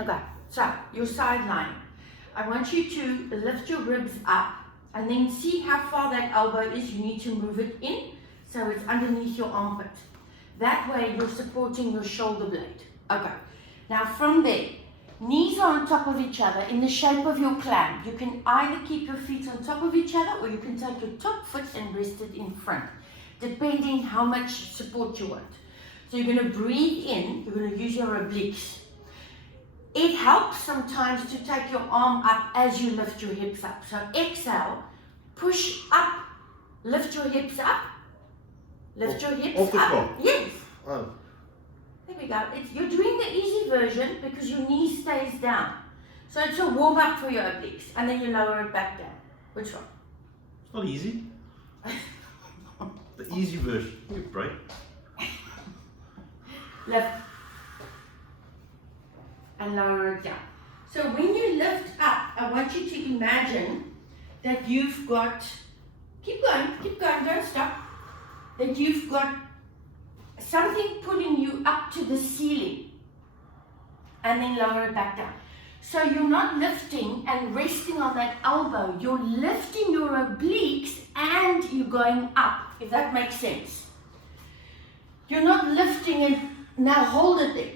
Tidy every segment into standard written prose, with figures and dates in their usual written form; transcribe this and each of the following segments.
Okay, so your side line. I want you to lift your ribs up and then see how far that elbow is. You need to move it in so it's underneath your armpit. That way you're supporting your shoulder blade. Okay, now from there, knees are on top of each other in the shape of your clam. You can either keep your feet on top of each other or you can take your top foot and rest it in front, depending how much support you want. So you're going to breathe in, you're going to use your obliques. It helps sometimes to take your arm up as you lift your hips up. So exhale, push up, lift your hips up, lift your hips off the up. floor. Yes. Oh. There we go. You're doing the easy version because your knee stays down. So it's a warm up for your obliques and then you lower it back down. Which one? It's not easy. The easy version. You break. Lift. And lower it down. So when you lift up, I want you to imagine that you've got, keep going, don't stop, that you've got something pulling you up to the ceiling and then lower it back down. So you're not lifting and resting on that elbow, you're lifting your obliques and you're going up, if that makes sense. You're not lifting and now hold it there.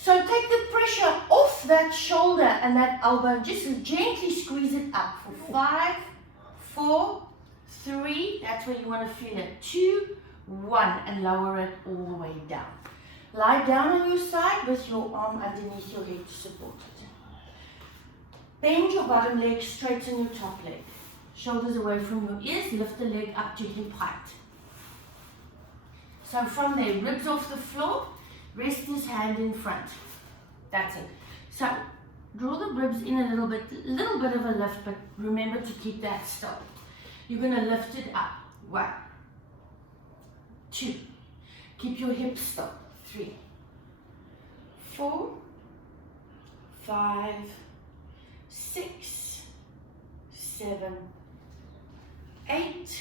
So take the pressure off that shoulder and that elbow, just gently squeeze it up for 5, 4, 3, that's where you want to feel it, 2, 1, and lower it all the way down. Lie down on your side with your arm underneath your head to support it. Bend your bottom leg, straighten your top leg. Shoulders away from your ears, lift the leg up to hip height. So from there, ribs off the floor, rest his hand in front. That's it. So draw the ribs in a little bit of a lift, but remember to keep that still. You're going to lift it up. 1, 2. Keep your hips still. 3, 4, 5, 6, 7, 8,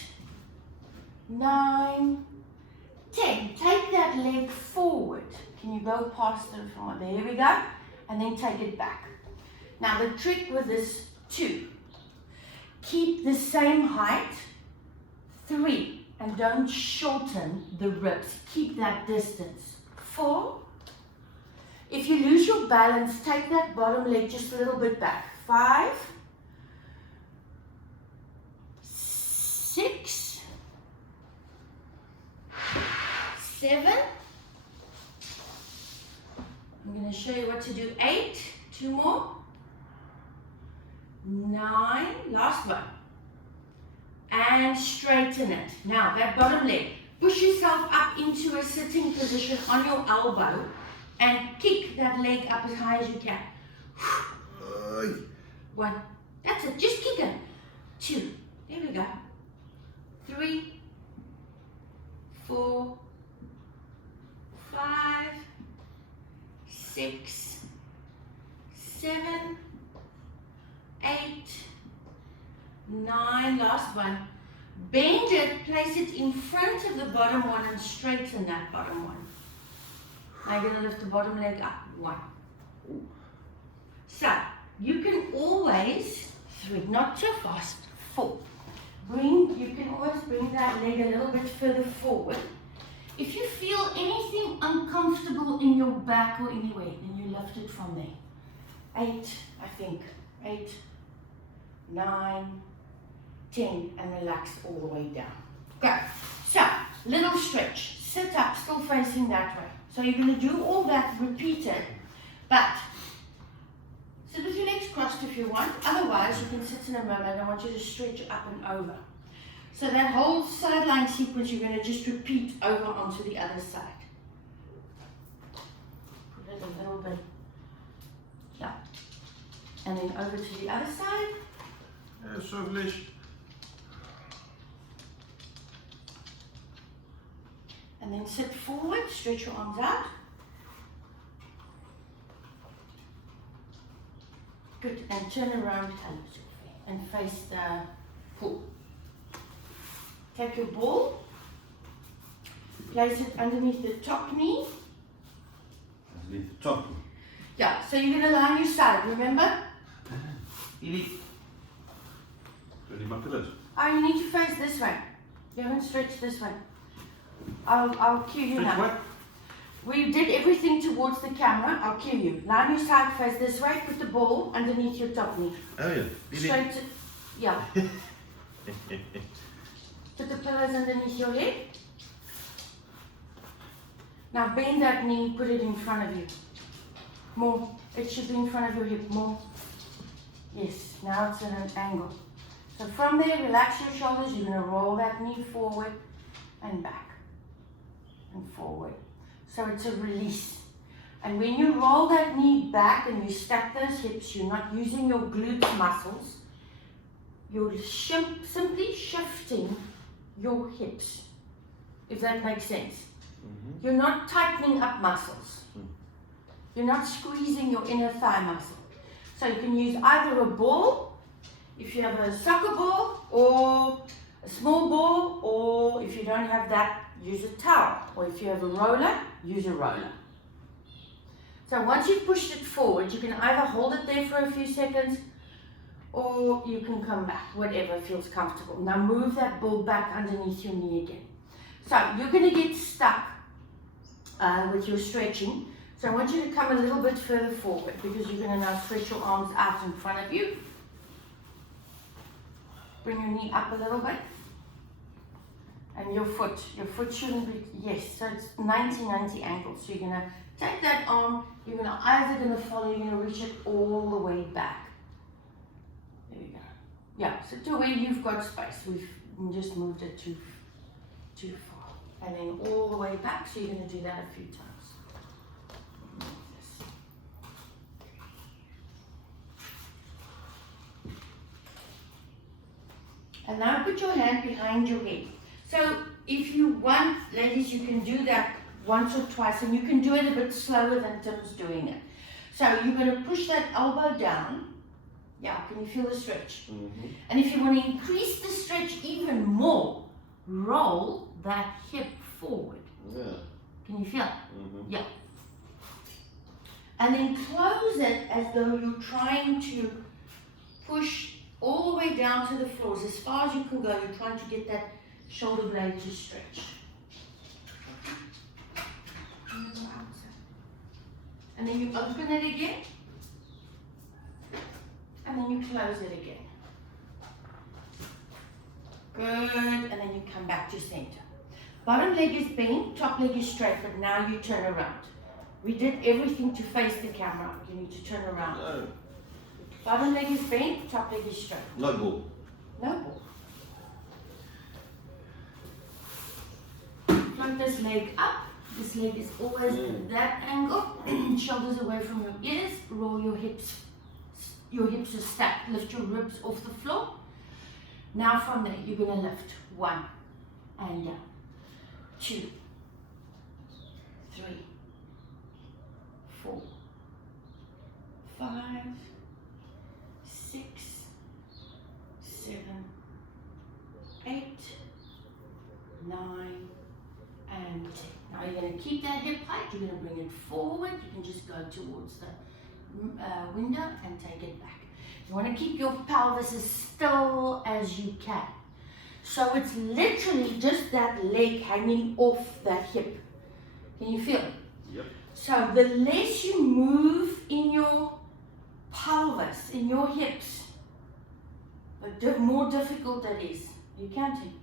9, 10. Take that leg forward. Can you go past it from there? Here we go. And then take it back. Now the trick with this 2. Keep the same height. 3. And don't shorten the ribs. Keep that distance. 4. If you lose your balance, take that bottom leg just a little bit back. 5. 6. 7. I'm going to show you what to do. 8. 2 more. 9. Last one. And straighten it. Now that bottom leg. Push yourself up into a sitting position on your elbow and kick that leg up as high as you can. 1. That's it. Just kick it. 2. There we go. 3. 4. 5, 6, 7, 8, 9, last one. Bend it, place it in front of the bottom one and straighten that bottom one. Now you're going to lift the bottom leg up. 1. So, you can always, 3, not too fast, 4. You can always bring that leg a little bit further forward. If you feel anything uncomfortable in your back or anywhere, then you lift it from there. 8, I think. 8, 9, 10, and relax all the way down. Go. So, little stretch. Sit up, still facing that way. So you're going to do all that repeated, but sit with your legs crossed if you want. Otherwise, you can sit in a moment. I want you to stretch up and over. So that whole sideline sequence, you're going to just repeat over onto the other side. Put it a little bit, yeah. And then over to the other side. So Lish. And then sit forward, stretch your arms out. Good, and turn around and face the pool. Take your ball, place it underneath the top knee. Underneath the top knee. Yeah, so you're going to lie on your side, remember? Edie. Don't need my pillows. Oh, you need to face this way. You haven't stretched this way. I'll cue you Stretch now. what? We did everything towards the camera. I'll cue you. Lie on your side, face this way. Put the ball underneath your top knee. Oh yeah. Edie. Straight to, yeah. Put the pillows underneath your head. Now bend that knee, put it in front of you. More. It should be in front of your hip. More. Yes, now it's at an angle. So from there, relax your shoulders. You're going to roll that knee forward and back and forward. So it's a release. And when you roll that knee back and you stack those hips, you're not using your glutes muscles. You're simply shifting your hips, if that makes sense. You're not tightening up muscles. You're not squeezing your inner thigh muscle. So you can use either a ball, if you have a soccer ball, or a small ball, or if you don't have that, use a towel. Or if you have a roller, use a roller. So once you've pushed it forward, you can either hold it there for a few seconds, or you can come back, whatever feels comfortable. Now move that ball back underneath your knee again. So you're going to get stuck with your stretching. So I want you to come a little bit further forward because you're going to now stretch your arms out in front of you. Bring your knee up a little bit. And your foot shouldn't be, yes, so it's 90-90 angle. So you're going to take that arm, you're going to either going to follow, you're going to reach it all the way back. There we go. Yeah, so to where you've got space. We've just moved it too far. And then all the way back, so you're going to do that a few times. And now put your hand behind your head. So if you want, ladies, you can do that once or twice, and you can do it a bit slower than Tim's doing it. So you're going to push that elbow down. Yeah, can you feel the stretch? And if you want to increase the stretch even more, roll that hip forward. Yeah. Can you feel it? Yeah. And then close it as though you're trying to push all the way down to the floor, as far as you can go. You're trying to get that shoulder blade to stretch. And then you open it again. And then you close it again. Good. And then you come back to center. Bottom leg is bent, top leg is straight, but now you turn around. We did everything to face the camera. You need to turn around. No. Bottom leg is bent, top leg is straight. No ball. No ball. Float this leg up. This leg is always that angle. Shoulders away from your ears. Roll your hips. Your hips are stacked. Lift your ribs off the floor. Now from there, you're going to lift. 1 and down. 2, 3, 4, 5, 6, 7, 8, 9, and 10. Now you're going to keep that hip height. You're going to bring it forward. You can just go towards the window and take it back. You want to keep your pelvis as still as you can. So it's literally just that leg hanging off that hip. Can you feel it? Yep. So the less you move in your pelvis, in your hips, the more difficult that is. You can't see.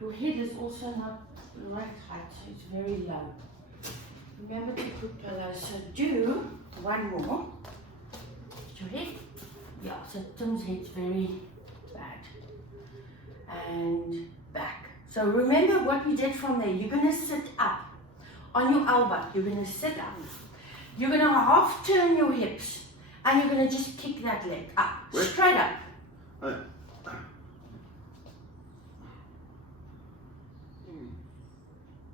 Your head is also not the right height, so it's very low. Remember to put pillows. So do one more. Put your head. Yeah, so Tim's head's very bad. And back. So remember what we did from there. You're going to sit up on your elbow. You're going to sit up. You're going to half turn your hips. And you're going to just kick that leg up. Where? Straight up.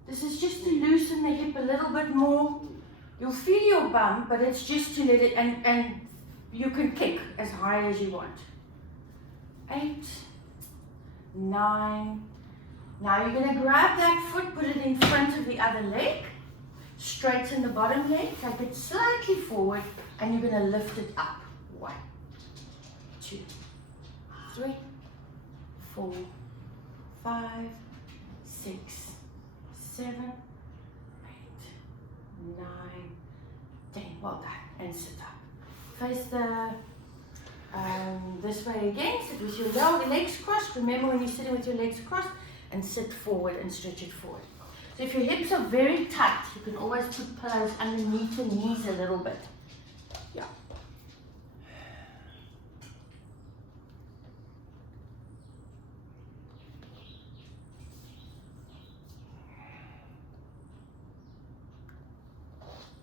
This is just to loosen the hip a little bit more. You'll feel your bum, but it's just to let it, and you can kick as high as you want. 8, 9. Now you're going to grab that foot, put it in front of the other leg. Straighten the bottom leg, take it slightly forward, and you're going to lift it up. 1, 2, 3, 4, 5, 6, 7, 8, 9, 10. Well done. And sit up. Face the this way again. Sit with your legs crossed. Remember when you're sitting with your legs crossed, and sit forward and stretch it forward. So if your hips are very tight, you can always put pillows underneath your knees a little bit. Yeah.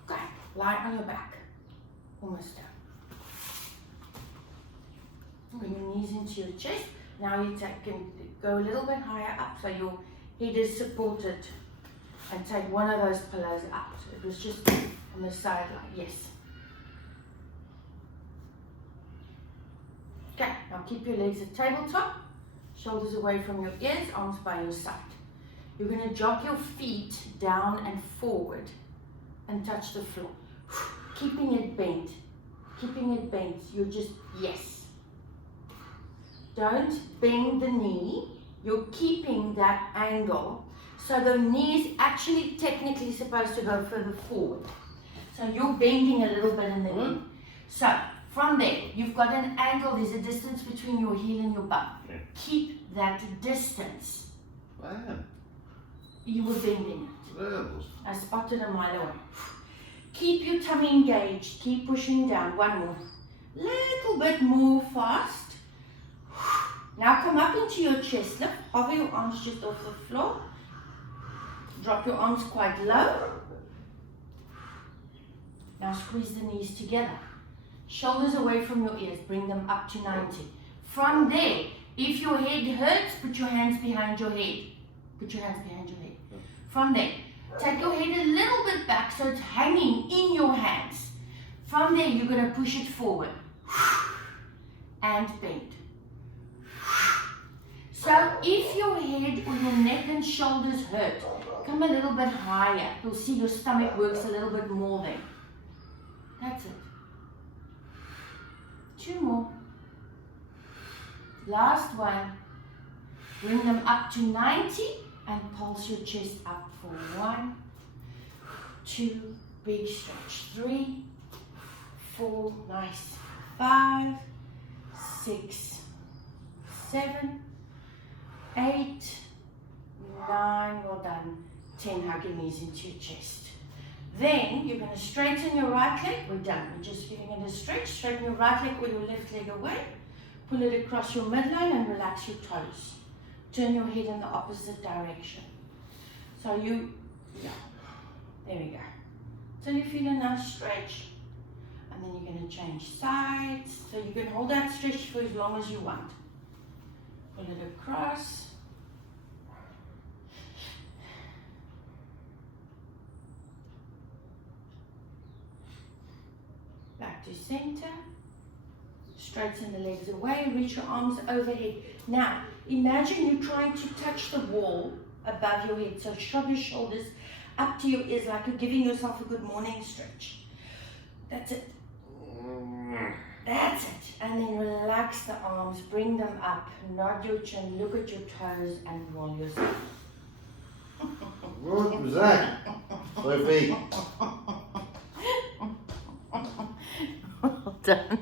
Okay, lie on your back. Almost down. Bring your knees into your chest. Now you can go a little bit higher up so your head is supported, and take one of those pillows out. It was just on the sideline, yes. Okay, now keep your legs at tabletop, shoulders away from your ears, arms by your side. You're going to drop your feet down and forward and touch the floor. Keeping it bent, you're just, yes. Don't bend the knee, you're keeping that angle. So the knee is actually technically supposed to go further forward. So you're bending a little bit in the knee. So from there, you've got an angle, there's a distance between your heel and your bum. Yeah. Keep that distance. Wow. You were bending it. Well, I spotted a mile away. Keep your tummy engaged, keep pushing down. One more. Little bit more fast. Now come up into your chest lift, hover your arms just off the floor. Drop your arms quite low. Now squeeze the knees together. Shoulders away from your ears, bring them up to 90. From there, if your head hurts, put your hands behind your head. Put your hands behind your head. From there, take your head a little bit back so it's hanging in your hands. From there, you're going to push it forward. And bend. So if your head or your neck and shoulders hurt, come a little bit higher. You'll see your stomach works a little bit more then. That's it. 2 more. Last one. Bring them up to 90 and pulse your chest up for 1, 2, big stretch. 3, 4, nice. 5, 6, 7, 8, 9, well done. 10, hug your knees into your chest. Then you're going to straighten your right leg. We're done. We're just giving it a stretch. Straighten your right leg or your left leg away. Pull it across your midline and relax your toes. Turn your head in the opposite direction. So you, yeah, there we go. Till you feel a nice stretch. And then you're going to change sides. So you can hold that stretch for as long as you want. Pull it across. Back to center. Straighten the legs away, reach your arms overhead. Now, imagine you're trying to touch the wall above your head. So shrug your shoulders up to your ears like you're giving yourself a good morning stretch. That's it. That's it. And then relax the arms, bring them up, nod your chin, look at your toes, and roll yourself. what was that? Sophie. Well done.